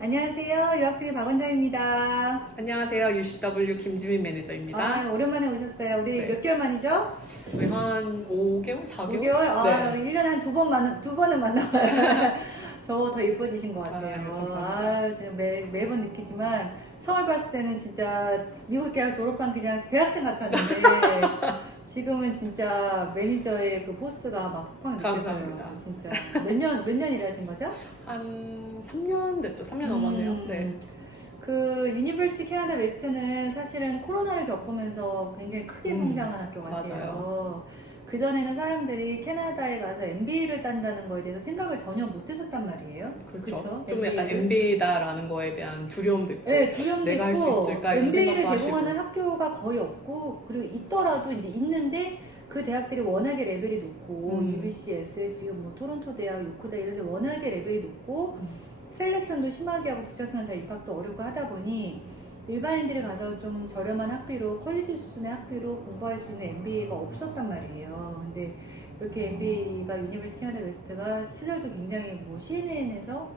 안녕하세요. 유학트리 박원장입니다. 안녕하세요. UCW 김지민 매니저입니다. 오랜만에 오셨어요. 우리 네. 몇 개월 만이죠? 거의 한 5개월? 4개월? 5개월? 네. 1년에 한 두 번은 만나봐요. 저 더 예뻐지신 것 같아요. 감사합니다. 지금 매번 느끼지만 처음 봤을 때는 진짜 미국 대학 졸업한 그냥 대학생 같았는데 지금은 진짜 매니저의 그 포스가 막 팍팍 느껴져요. 감사합니다. 진짜. 몇 년 일하신 거죠? 한 3년 됐죠. 3년 넘었네요. 네. 그 유니버시티 캐나다 웨스트는 사실은 코로나를 겪으면서 굉장히 크게 성장한 학교 같아요. 맞아요. 그전에는 사람들이 캐나다에 가서 MBA를 딴다는 거에 대해서 생각을 전혀 못 했었단 말이에요. 그렇죠. 그쵸? 좀 약간 MBA다라는 거에 대한 두려움도 있고 네, 두려움도 내가 할 수 있고 있을까 이런 MBA를 생각도 제공하는 하시고. 학교가 거의 없고 그리고 있더라도 이제 있는데 그 대학들이 워낙에 레벨이 높고 UBC, SFU, 뭐 토론토 대학, 요코다 이런 데 워낙에 레벨이 높고 셀렉션도 심하게 하고 부차선사 입학도 어렵고 하다 보니 일반인들이 가서 좀 저렴한 학비로 컬리지 수준의 학비로 공부할 수 있는 MBA가 없었단 말이에요. 근데 이렇게 MBA가 유니버시티 캐나다 웨스트가 시설도 굉장히 뭐 CNN에서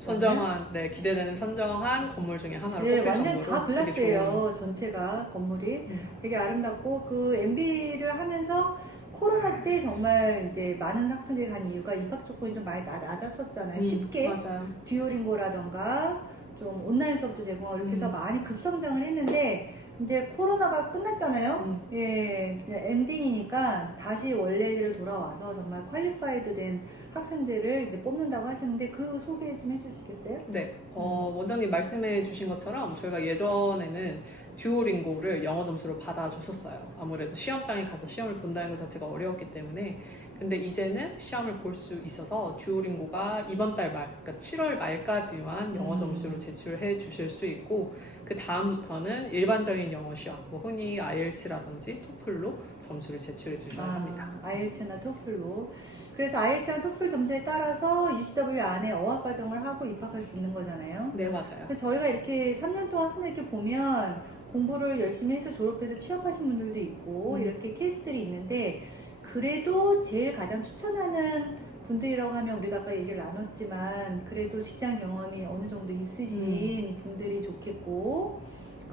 선정한, 네, 기대되는 선정한 건물 중에 하나로 네, 꼽힐 완전 정도로 다 되게 글라스예요. 전체가 건물이 되게 아름답고 그 MBA를 하면서 코로나 때 정말 이제 많은 학생들이 간 이유가 입학 조건이 좀 많이 낮았었잖아요. 쉽게 맞아요. 듀오링고라던가 좀 온라인 수업도 제공하고 이렇게 해서 많이 급성장을 했는데 이제 코로나가 끝났잖아요. 예, 그냥 엔딩이니까 다시 원래대로 돌아와서 정말 퀄리파이드 된 학생들을 이제 뽑는다고 하셨는데 그 소개 좀 해주시겠어요? 네, 원장님 말씀해 주신 것처럼 저희가 예전에는 듀오링고를 영어 점수로 받아줬었어요. 아무래도 시험장에 가서 시험을 본다는 것 자체가 어려웠기 때문에. 근데 이제는 시험을 볼 수 있어서 듀오링고가 이번 달 말, 그러니까 7월 말까지만 영어 점수로 제출해 주실 수 있고 그 다음부터는 일반적인 영어 시험, 뭐 흔히 IELTS라든지 토플로 점수를 제출해 주셔야 합니다. IELTS나 토플로. 그래서 IELTS나 토플 점수에 따라서 UCW 안에 어학 과정을 하고 입학할 수 있는 거잖아요. 네, 맞아요. 그래서 저희가 이렇게 3년 동안 학생들 이렇게 보면 공부를 열심히 해서 졸업해서 취업하신 분들도 있고 이렇게 케이스들이 있는데 그래도 제일 가장 추천하는 분들이라고 하면 우리가 아까 얘기를 나눴지만 그래도 직장 경험이 어느 정도 있으신 분들이 좋겠고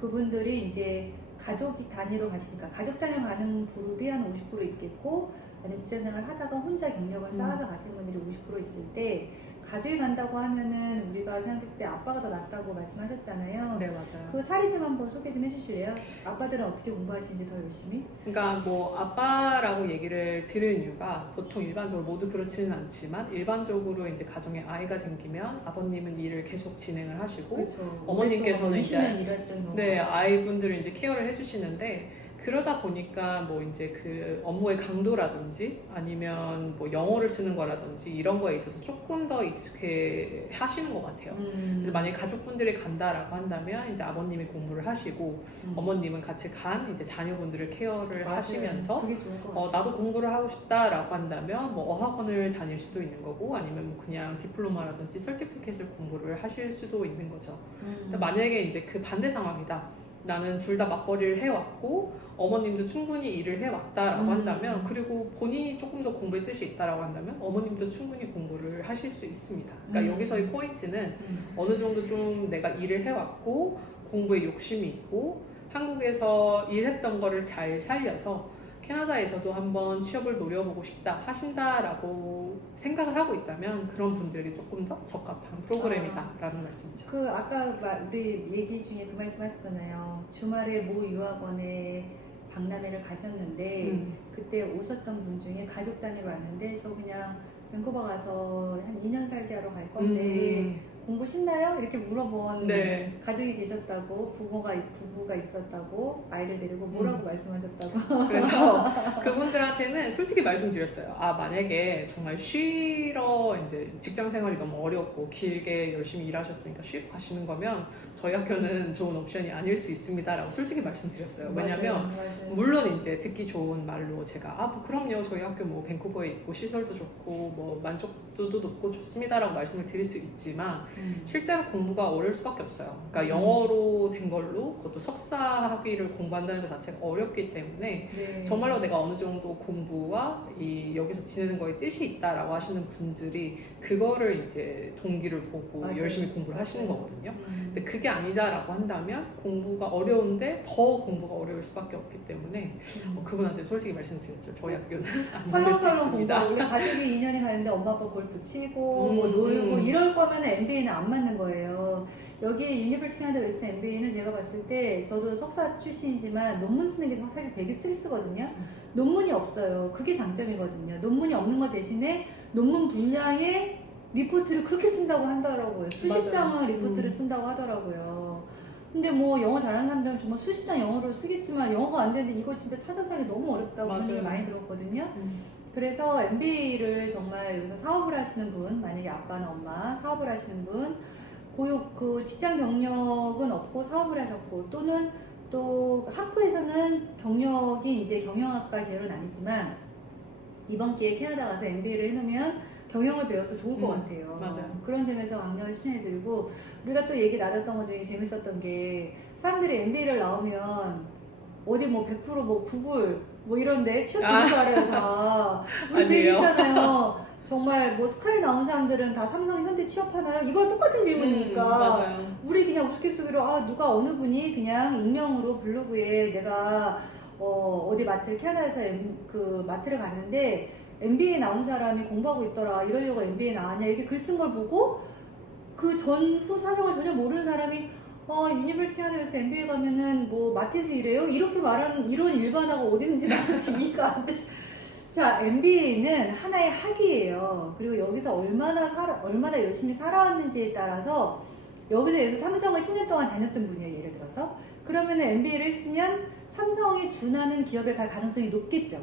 그분들이 이제 가족 단위로 가시니까 가족 단위로 가는 그룹이 한 50% 있겠고 아니면 직장생활 하다가 혼자 경력을 쌓아서 가시는 분들이 50% 있을 때 가족이 간다고 하면은 우리가 생각했을 때 아빠가 더 낫다고 말씀하셨잖아요. 네, 맞아요. 그 사례 좀 한번 소개 좀 해주실래요? 아빠들은 어떻게 공부하시는지 더 열심히? 그러니까 뭐 아빠라고 얘기를 들은 이유가 보통 일반적으로 모두 그렇지는 않지만 일반적으로 이제 가정에 아이가 생기면 아버님은 일을 계속 진행을 하시고 그렇죠. 어머님께서는 이제 일했던 경우가 네, 많죠. 아이분들을 이제 케어를 해주시는데 그러다 보니까 뭐 이제 그 업무의 강도라든지 아니면 뭐 영어를 쓰는 거라든지 이런 거에 있어서 조금 더 익숙해 하시는 것 같아요. 그래서 만약에 가족분들이 간다라고 한다면 이제 아버님이 공부를 하시고 어머님은 같이 간 이제 자녀분들을 케어를 맞아요. 하시면서 그게 좋을 것 같아요. 나도 공부를 하고 싶다라고 한다면 뭐 어학원을 다닐 수도 있는 거고 아니면 뭐 그냥 디플로마라든지 설티피켓을 공부를 하실 수도 있는 거죠. 근데 만약에 이제 그 반대 상황이다. 나는 둘 다 맞벌이를 해왔고 어머님도 충분히 일을 해왔다라고 한다면 그리고 본인이 조금 더 공부의 뜻이 있다라고 한다면 어머님도 충분히 공부를 하실 수 있습니다. 그러니까 여기서의 포인트는 어느 정도 좀 내가 일을 해왔고 공부에 욕심이 있고 한국에서 일했던 거를 잘 살려서 캐나다에서도 한번 취업을 노려보고 싶다 하신다라고 생각을 하고 있다면 그런 분들에게 조금 더 적합한 프로그램이다라는 말씀이죠. 그 아까 우리 얘기 중에 그 말씀하셨잖아요. 주말에 모 유학원에 박람회를 가셨는데 그때 오셨던 분 중에 가족 단위로 왔는데 저 그냥 밴쿠버 가서 한 2년 살기 하러 갈 건데 공부 쉽나요? 이렇게 물어본 네. 가족이 계셨다고 부부가 있었다고 아이를 데리고 뭐라고 말씀하셨다고. 그래서 그분들한테는 솔직히 말씀드렸어요. 만약에 정말 쉬러 이제 직장 생활이 너무 어렵고 길게 열심히 일하셨으니까 쉬러 가시는 거면 저희 학교는 좋은 옵션이 아닐 수 있습니다라고 솔직히 말씀드렸어요. 왜냐면 맞아요. 물론 이제 듣기 좋은 말로 제가 뭐 그럼요 저희 학교 뭐 밴쿠버에 있고 시설도 좋고 뭐 만족도도 높고 좋습니다라고 말씀을 드릴 수 있지만 실제로 공부가 어려울 수밖에 없어요. 그러니까 음. 영어로 된 걸로 그것도 석사 학위를 공부한다는 것 자체가 어렵기 때문에 네. 정말로 내가 어느 정도 공부와 여기서 지내는 거에 뜻이 있다라고 하시는 분들이 그거를 이제 동기를 보고 맞아요. 열심히 공부를 하시는 거거든요. 음. 근데 그게 아니다라고 한다면 공부가 어려운데 더 공부가 어려울 수밖에 없기 때문에 그분한테 솔직히 말씀드렸죠. 저희 학교는 안 맞을 수 설렁설렁 있습니다. 공부. 우리 가족이 2년이 가는데 엄마 아빠 골프 치고 뭐 음, 놀고 이럴 거면 MBA는 안 맞는 거예요. 여기 유니버시티 캐나다 웨스턴 MBA는 제가 봤을 때 저도 석사 출신이지만 논문 쓰는 게 사실 되게 스트레스거든요. 논문이 없어요. 그게 장점이거든요. 논문이 없는 거 대신에 논문 분량의 리포트를 그렇게 쓴다고 하더라고요. 수십 맞아요. 장을 리포트를 쓴다고 하더라고요. 근데 뭐 영어 잘하는 사람들은 정말 수십 장 영어로 쓰겠지만 영어가 안 되는데 이거 진짜 찾아서 하기 너무 어렵다고 그런 얘기 맞아요. 많이 들었거든요. 음. 그래서 MBA를 정말 여기서 사업을 하시는 분, 만약에 아빠나 엄마 사업을 하시는 분, 그 직장 경력은 없고 사업을 하셨고 또는 또 학부에서는 경력이 이제 경영학과 계열은 아니지만 이번 기회에 캐나다 가서 MBA를 해놓으면 경영을 배워서 좋을 것 같아요. 맞아요. 그런 점에서 강력히 추천해드리고 우리가 또 얘기 나눴던 것 중에 재밌었던 게 사람들이 MBA를 나오면 어디 뭐 100%뭐 구글 뭐 이런데 취업 되는 거 알아요 다. 우리 그 얘기 아니에요. 있잖아요. 정말 뭐 스카이 나온 사람들은 다 삼성, 현대 취업하나요? 이거 똑같은 질문이니까. 맞아요. 우리 그냥 우스갯소리로 누가 어느 분이 그냥 익명으로 블로그에 내가 어디 마트 캐나다에서 그 마트를 갔는데 MBA 나온 사람이 공부하고 있더라. 이러려고 MBA 나왔냐 이렇게 글 쓴 걸 보고 그 전후 사정을 전혀 모르는 사람이 유니버시티 캐나다에서 MBA 가면은 뭐 마트에서 일해요? 이렇게 말하는 이런 일반화가 어디 있는지 나 좀 이해가 안 돼. 자, MBA는 하나의 학위예요. 그리고 여기서 얼마나 열심히 살아왔는지에 따라서 여기서 예를 들어서 삼성을 10년 동안 다녔던 분이에요. 예를 들어서 그러면 MBA를 했으면 삼성에 준하는 기업에 갈 가능성이 높겠죠.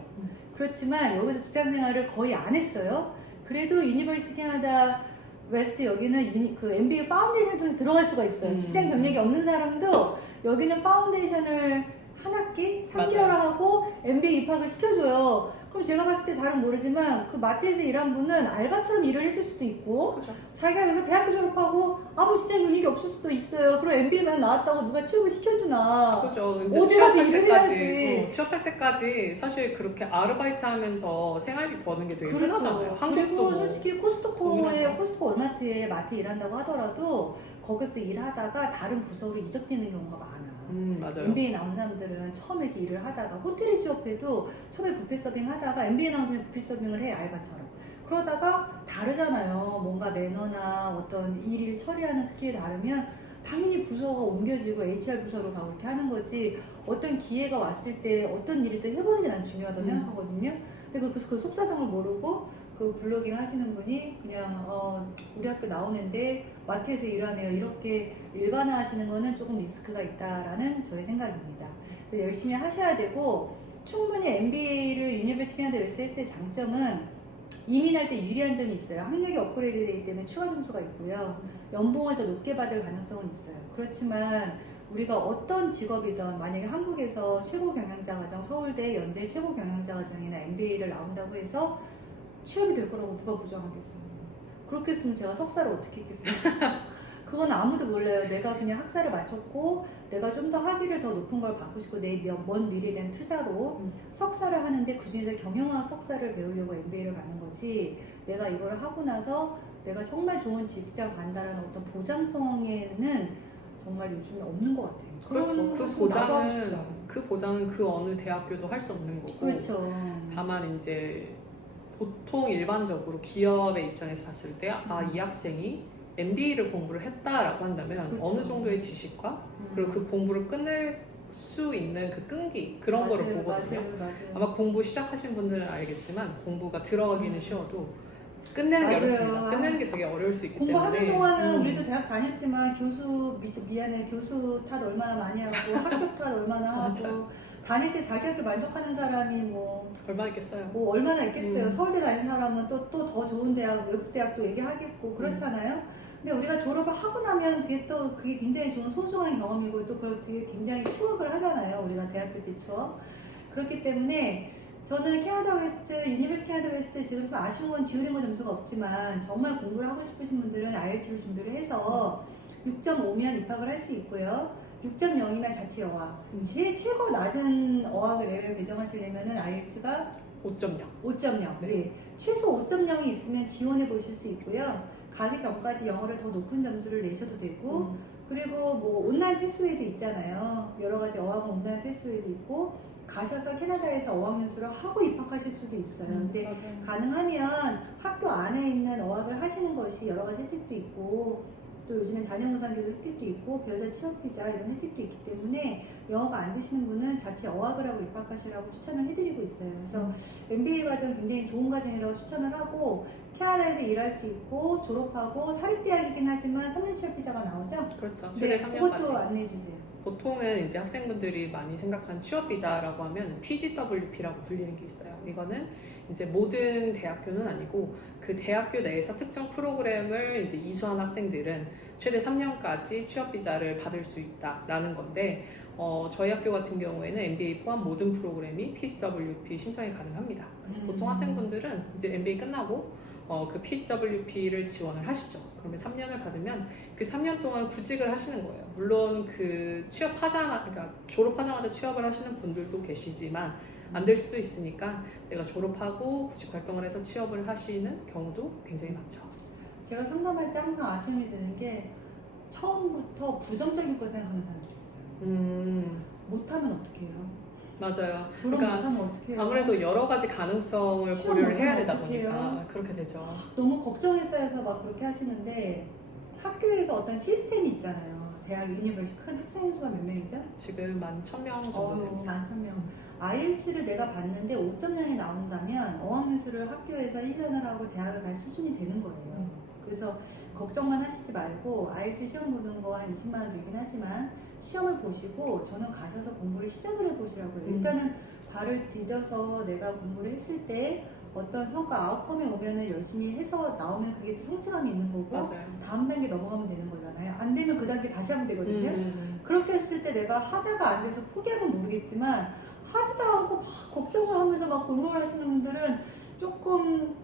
그렇지만 여기서 직장 생활을 거의 안 했어요. 그래도 유니버시티 캐나다 웨스트 여기는 그 MBA 파운데이션을 통해서 들어갈 수가 있어요. 직장 경력이 없는 사람도 여기는 파운데이션을 한 학기 3개월 하고 MBA 입학을 시켜줘요. 그럼 제가 봤을 때 잘은 모르지만 그 마트에서 일한 분은 알바처럼 일을 했을 수도 있고 그렇죠. 자기가 여기서 대학교 졸업하고 아무 직장 경력이 없을 수도 있어요. 그럼 MBA만 나왔다고 누가 취업을 시켜주나. 그렇죠. 이제 어디라도 취업할 일을 때까지, 해야지. 취업할 때까지 사실 그렇게 아르바이트 하면서 생활비 버는 게 되게 흔하잖아요. 그렇죠. 그리고 뭐 솔직히 동일하죠. 코스트코 월마트에 마트 일한다고 하더라도 거기서 일하다가 다른 부서로 이적되는 경우가 많아. 맞아요. MBA 나온 사람들은 처음에 이렇게 일을 하다가 호텔에 취업해도 처음에 뷔페 서빙 하다가 MBA 나온 사람이 뷔페 서빙을 해 알바처럼. 그러다가 다르잖아요. 뭔가 매너나 어떤 일을 처리하는 스킬이 다르면 당연히 부서가 옮겨지고 HR 부서로 가고 이렇게 하는 거지. 어떤 기회가 왔을 때 어떤 일을 또 해보는 게 난 중요하다고 생각하거든요. 근데 그 속사정을 모르고 그 블로깅 하시는 분이 그냥 우리 학교 나오는데 마트에서 일하네요. 이렇게 일반화 하시는 거는 조금 리스크가 있다라는 저의 생각입니다. 그래서 열심히 하셔야 되고 충분히 MBA를 유니버시티 캐나다 웨스트의 장점은 이민할 때 유리한 점이 있어요. 학력이 업그레이드 되기 때문에 추가 점수가 있고요. 연봉을 더 높게 받을 가능성은 있어요. 그렇지만 우리가 어떤 직업이든 만약에 한국에서 최고 경영자 과정, 서울대, 연대 최고 경영자 과정이나 MBA를 나온다고 해서 취업이 될 거라고 누가 보장하겠어요. 그렇게 했으면 제가 석사를 어떻게 했겠어요. 그건 아무도 몰라요. 내가 그냥 학사를 마쳤고 내가 좀 더 학위를 더 높은 걸 받고 싶고 내 먼 미래에 대한 투자로 석사를 하는데 그중에서 경영학 석사를 배우려고 MBA를 가는 거지 내가 이걸 하고 나서 내가 정말 좋은 직장 간다라는 어떤 보장성에는 정말 요즘에 없는 것 같아요. 그렇죠. 그 보장은 그 어느 대학교도 할 수 없는 거고. 그렇죠. 다만 이제 보통 일반적으로 기업의 입장에서 봤을 때 이 학생이 MBA를 공부를 했다라고 한다면 그렇죠. 어느 정도의 지식과 그리고 그 공부를 끝낼 수 있는 그 끈기 그런 거를 보거든요. 맞아요. 아마 공부 시작하신 분들은 알겠지만 공부가 들어가기는 쉬워도 끝내는 게 맞아요. 어렵습니다. 끝내는 게 되게 어려울 수 있기 때문에 공부하는 동안은 우리도 대학 다녔지만 교수 탓 얼마나 많이 하고 학교 탓 얼마나 맞아. 하고 다닐 때 자기 학교 만족하는 사람이 뭐 얼마나 있겠어요. 얼마나 있겠어요. 서울대 다닌 사람은 또 더 좋은 대학, 외국 대학도 얘기하겠고 그렇잖아요. 근데 우리가 졸업을 하고 나면 그게 굉장히 좋은 소중한 경험이고 또 그걸 되게 굉장히 추억을 하잖아요. 우리가 대학교 때 추억. 그렇기 때문에 저는 캐나다 웨스트, 유니버시티 캐나다 웨스트 지금 좀 아쉬운 건 듀오링고 점수가 없지만 정말 공부를 하고 싶으신 분들은 IELTS를 준비를 해서 6.5면 입학을 할 수 있고요. 6.0이면 자체 어학. 제일 최고 낮은 어학을 레벨 배정하시려면은 IELTS가 5.0. 5.0. 네. 네. 최소 5.0이 있으면 지원해 보실 수 있고요. 가기 전까지 영어를 더 높은 점수를 내셔도 되고, 그리고 뭐 온라인 패스웨이도 있잖아요. 여러 가지 어학 온라인 패스웨이도 있고, 가셔서 캐나다에서 어학연수를 하고 입학하실 수도 있어요. 근데 맞아요. 가능하면 학교 안에 있는 어학을 하시는 것이 여러 가지 혜택도 있고, 또 요즘엔 자녀무상교육 혜택도 있고, 배우자 취업비자 이런 혜택도 있기 때문에 영어가 안 되시는 분은 자체 어학을 하고 입학하시라고 추천을 해드리고 있어요. 그래서 MBA 과정 굉장히 좋은 과정이라고 추천을 하고, 캐나다에서 일할 수 있고 졸업하고 사립대학이긴 하지만 3년 취업비자가 나오죠? 그렇죠. 최대 네, 3년까지. 그것도 안내해 주세요. 보통은 이제 학생분들이 많이 생각한 취업비자라고 하면 PGWP라고 불리는 게 있어요. 이거는 이제 모든 대학교는 아니고 그 대학교 내에서 특정 프로그램을 이제 이수한 학생들은 최대 3년까지 취업비자를 받을 수 있다라는 건데, 저희 학교 같은 경우에는 MBA 포함 모든 프로그램이 PGWP 신청이 가능합니다. 그래서 보통 학생분들은 이제 MBA 끝나고 그 PGWP를 지원을 하시죠. 그러면 3년을 받으면 그 3년 동안 구직을 하시는 거예요. 물론 그 그러니까 졸업하자마자 취업을 하시는 분들도 계시지만 안 될 수도 있으니까 내가 졸업하고 구직 활동을 해서 취업을 하시는 경우도 굉장히 많죠. 제가 상담할 때 항상 아쉬움이 드는 게 처음부터 부정적인 걸 생각하는 사람들이 있어요. 못하면 어떡해요? 맞아요. 졸업 그러니까 못하면 어떡해요? 아무래도 여러 가지 가능성을 취업 고려를 해야 못하면 되다 어떡해요? 보니까 그렇게 되죠. 너무 걱정이 쌓여서 막 그렇게 하시는데 학교에서 어떤 시스템이 있잖아요. 대학 유니버시티 큰 학생 수가 몇 명이죠? 지금 11,000명 정도 어휴, 됩니다. 11,000명. IELTS를 내가 봤는데 5.0이 나온다면 어학연수를 학교에서 1년을 하고 대학을 갈 수준이 되는 거예요. 그래서 걱정만 하시지 말고 IELTS 시험 보는 거 한 20만 원 들긴 하지만 시험을 보시고 저는 가셔서 공부를 시작을 해보시라고요. 일단은 발을 디뎌서 내가 공부를 했을 때 어떤 성과 아웃컴이 오면은 열심히 해서 나오면 그게 또 성취감이 있는 거고 맞아요. 다음 단계 넘어가면 되는 거잖아요. 안 되면 그 단계 다시 하면 되거든요. 그렇게 했을 때 내가 하다가 안 돼서 포기하면 모르겠지만 하지도 않고 막 걱정을 하면서 막 공부를 하시는 분들은 조금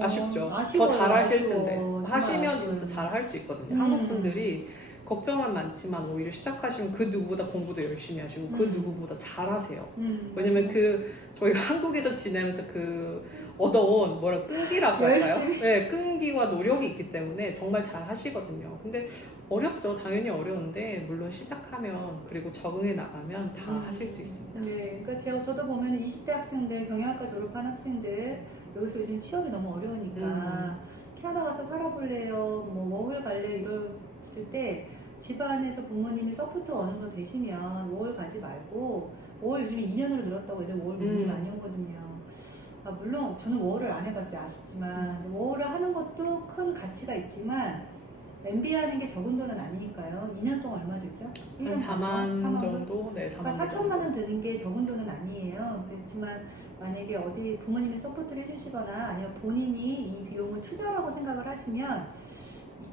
아쉽죠. 아쉬워요. 더 잘하실 아쉬워. 텐데 정말 하시면 아쉬워요. 진짜 잘할 수 있거든요. 한국 분들이 걱정은 많지만 오히려 시작하시면 그 누구보다 공부도 열심히 하시고 그 누구보다 잘하세요. 왜냐면 저희가 한국에서 지내면서 얻어온 끈기라고 할까요? 네, 끈기와 노력이 있기 때문에 정말 잘 하시거든요. 근데 어렵죠. 당연히 어려운데 물론 시작하면 그리고 적응해 나가면 다 하실 수 있습니다. 네, 그러니까 저도 보면 20대 학생들, 경영학과 졸업한 학생들 여기서 요즘 취업이 너무 어려우니까 캐나다 가서 살아볼래요, 뭐 워홀 갈래요 이랬을 때 집안에서 부모님이 서포트 어느 정도 되시면 워홀 가지 말고 워홀 요즘에 2년으로 늘었다고 해도 워홀 문의 많이 오거든요. 물론 저는 워홀을 안 해봤어요. 아쉽지만 워홀을 하는 것도 큰 가치가 있지만 MBA 하는 게 적은 돈은 아니니까요. 2년 동안 얼마 들죠? 한 4만 정도? 네, 4만 그러니까 4천만 원 드는 게 적은 돈은 아니에요. 그렇지만 만약에 어디 부모님이 서포트를 해주시거나 아니면 본인이 이 비용을 투자라고 생각을 하시면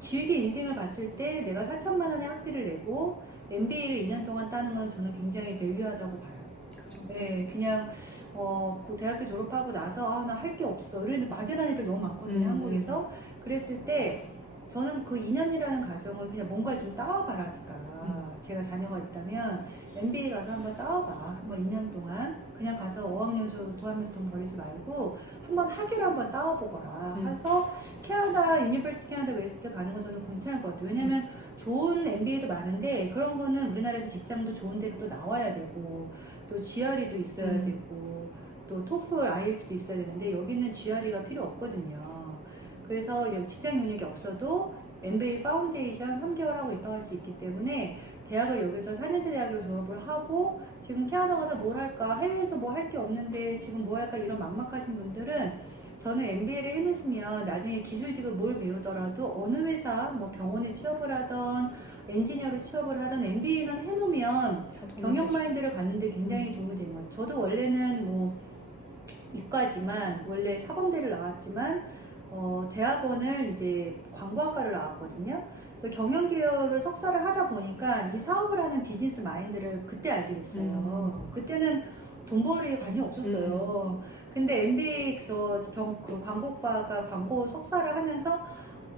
길게 인생을 봤을 때 내가 4천만 원의 학비를 내고 MBA를 2년 동안 따는 건 저는 굉장히 밸류하다고 봐요. 그렇죠. 네, 그냥 그 대학교 졸업하고 나서 나 할 게 없어. 이런 막연한 애들 너무 많거든요, 한국에서. 그랬을 때 저는 그 2년이라는 과정을 그냥 뭔가 좀 따와봐라니까. 제가 자녀가 있다면 MBA 가서 한번 따와봐. 한번 2년 동안 그냥 가서 어학연수 도하면서 돈 버리지 말고 한번 학위를 한번 따와보거라. 해서 캐나다 유니버시티 캐나다 웨스트 가는 거 저는 괜찮을 것 같아요. 왜냐면 좋은 MBA도 많은데 그런 거는 우리나라에서 직장도 좋은 데도 또 나와야 되고 또 GRE도 있어야 되고 또 토플, IELTS도 있어야 되는데 여기는 GRE가 필요 없거든요. 그래서 직장 경력이 없어도 MBA 파운데이션 3개월 하고 입학할 수 있기 때문에 대학을 여기서 4년제 대학을 졸업을 하고 지금 캐나다 가서 뭘 할까, 해외에서 뭐 할 게 없는데 지금 뭐 할까 이런 막막하신 분들은 저는 MBA를 해놓으시면 나중에 기술직을 뭘 배우더라도 어느 회사 뭐 병원에 취업을 하던 엔지니어로 취업을 하던 MBA는 해놓으면 경영 마인드를 갖는데 굉장히 도움이 되는 거죠. 저도 원래는 뭐 이과지만 원래 사범대를 나왔지만 대학원을 이제 광고학과를 나왔거든요. 그래서 경영계열을 석사를 하다 보니까 이 사업을 하는 비즈니스 마인드를 그때 알게 됐어요. 그때는 돈 벌이에 관심이 없었어요. 근데 MBA 그 광고과가 광고 석사를 하면서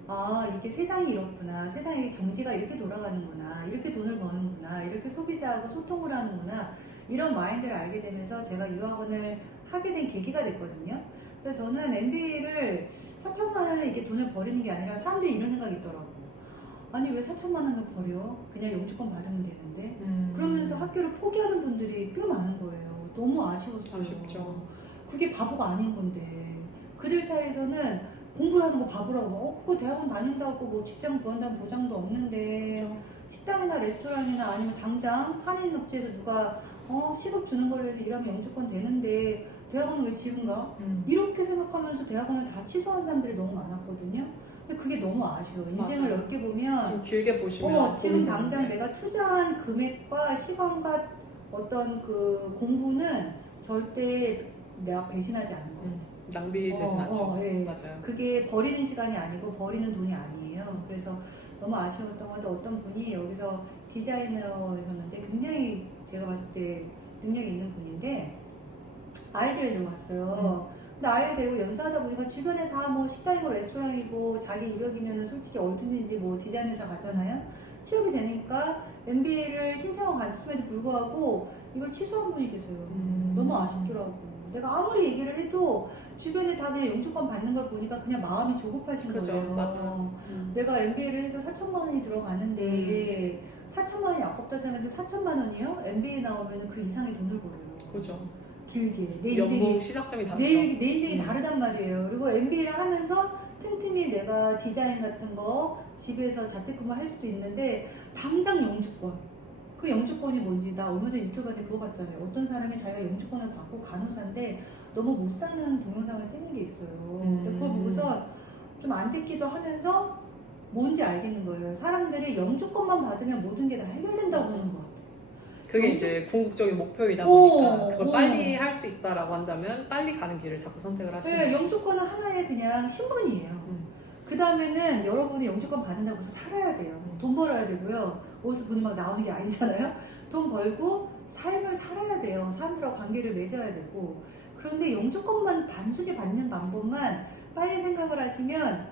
아, 이게 세상이 이렇구나. 세상에 경제가 이렇게 돌아가는구나. 이렇게 돈을 버는구나. 이렇게 소비자하고 소통을 하는구나. 이런 마인드를 알게 되면서 제가 유학원을 하게 된 계기가 됐거든요. 그래서 저는 MBA를 4천만 원을 이게 돈을 버리는 게 아니라 사람들이 이런 생각이 있더라고. 아니, 왜 4천만 원을 버려? 그냥 영주권 받으면 되는데. 그러면서 학교를 포기하는 분들이 꽤 많은 거예요. 너무 아쉬웠어요. 아쉽죠. 그게 바보가 아닌 건데. 그들 사이에서는 공부를 하는 거 바보라고. 그거 대학원 다닌다고 뭐 직장 구한다는 보장도 없는데. 그렇죠. 식당이나 레스토랑이나 아니면 당장 한인 업체에서 누가 시급 주는 걸로 해서 일하면 영주권 되는데 대학원은 왜 지금 가? 이렇게 생각하면서 대학원을 다 취소한 사람들이 너무 많았거든요. 근데 그게 너무 아쉬워. 인생을 맞아요. 넓게 보면 좀 길게 보시면 지금 고민이 당장 되는데. 내가 투자한 금액과 시간과 어떤 그 공부는 절대 내가 배신하지 않는 거예요. 낭비되진 않죠. 예. 맞아요. 그게 버리는 시간이 아니고 버리는 돈이 아니에요. 그래서 너무 아쉬웠던 건데 어떤 분이 여기서 디자이너였는데 굉장히 제가 봤을 때 능력이 있는 분인데 아이들을 데려왔어요. 근데 아이를 데리고 연수하다 보니까 주변에 다 뭐 식당이고 레스토랑이고 자기 이력이면 솔직히 어디든지 뭐 디자인 회사 가잖아요. 취업이 되니까 MBA를 신청하고 갔음에도 불구하고 이걸 취소한 분이 계세요. 너무 아쉽더라고. 내가 아무리 얘기를 해도 주변에 다 그냥 영주권 받는 걸 보니까 그냥 마음이 조급하신 그죠, 거예요. 맞아요. 내가 MBA를 해서 4천만 원이 들어가는데 4천만 원이 아깝다 생각해서 4천만 원이요? MBA 나오면 그 이상의 돈을 벌어요. 그죠. 길게. 내 연봉 인생이, 시작점이 다르죠. 내 인생이 다르단 말이에요. 그리고 MBA를 하면서 틈틈이 내가 디자인 같은 거 집에서 재택근무 할 수도 있는데 당장 영주권. 그 영주권이 뭔지 나 얼마 전에 유튜브한테 그거 봤잖아요. 어떤 사람이 자기가 영주권을 받고 간호사인데 너무 못 사는 동영상을 찍는 게 있어요. 근데 그걸 보고서 좀 안 듣기도 하면서 뭔지 알겠는 거예요. 사람들이 영주권만 받으면 모든 게 다 해결된다고 보는 것 같아요. 그게 이제 궁극적인 목표이다 보니까 그걸 오. 빨리 할 수 있다라고 한다면 빨리 가는 길을 자꾸 선택을 하시는 네, 거죠. 영주권은 하나의 그냥 신분이에요. 그 다음에는 여러분이 영주권 받는다고 해서 살아야 돼요. 돈 벌어야 되고요. 어디서 돈이 막 나오는 게 아니잖아요. 돈 벌고 삶을 살아야 돼요. 사람들하고 관계를 맺어야 되고. 그런데 영주권만 단순히 받는 방법만 빨리 생각을 하시면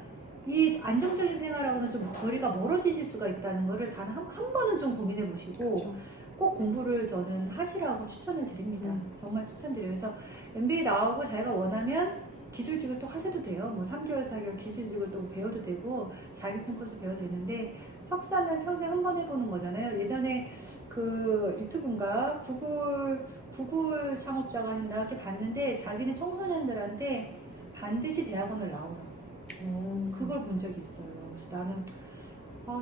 이 안정적인 생활하고는 좀 거리가 멀어지실 수가 있다는 거를 단 한 번은 좀 고민해 보시고 그렇죠. 꼭 공부를 저는 하시라고 추천을 드립니다. 정말 추천드려요. 그래서 MBA 나오고 자기가 원하면 기술직을 또 하셔도 돼요. 뭐 3개월, 4개월 기술직을 또 배워도 되고 자격증 코스 배워도 되는데 석사는 평생 한 번 해보는 거잖아요. 예전에 그 유튜브인가 구글 창업자가 했나 이렇게 봤는데 자기는 청소년들한테 반드시 대학원을 나오라고 그걸 본 적이 있어요. 그래서 나는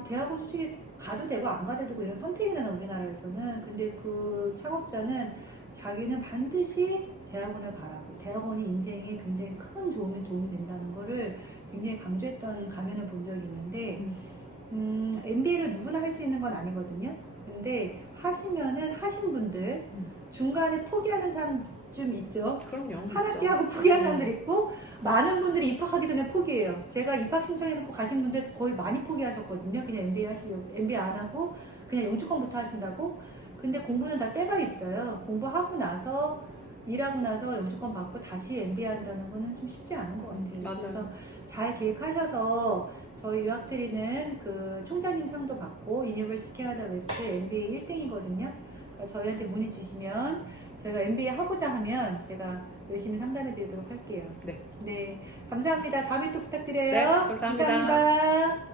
대학원 솔직히 가도 되고 안 가도 되고 이런 선택이잖아 우리나라에서는. 근데 그 창업자는 자기는 반드시 대학원을 가라고, 대학원이 인생에 굉장히 큰 도움이 된다는 거를 굉장히 강조했던 가면을 본 적이 있는데 MBA를 누구나 할 수 있는 건 아니거든요. 근데 하시면은 하신 분들 중간에 포기하는 사람 좀 있죠. 그럼요. 한 학기 하고 포기하는 사람들 있고 많은 분들이 입학하기 전에 포기해요. 제가 입학 신청해놓고 가신 분들 거의 많이 포기하셨거든요. 그냥 MBA 안 하고 그냥 영주권부터 하신다고. 근데 공부는 다 때가 있어요. 공부하고 나서 일하고 나서 영주권 받고 다시 MBA 한다는 거는 좀 쉽지 않은 것 같아요. 맞아요. 그래서 잘 계획하셔서 저희 유학트리는 그 총장님 상도 받고 유니버시티 캐나다 웨스트 MBA 1등이거든요. 저희한테 문의 주시면 저희가 MBA 하고자 하면 제가 열심히 상담해 드리도록 할게요. 네. 네. 감사합니다. 다음에 또 부탁드려요. 네, 감사합니다. 감사합니다.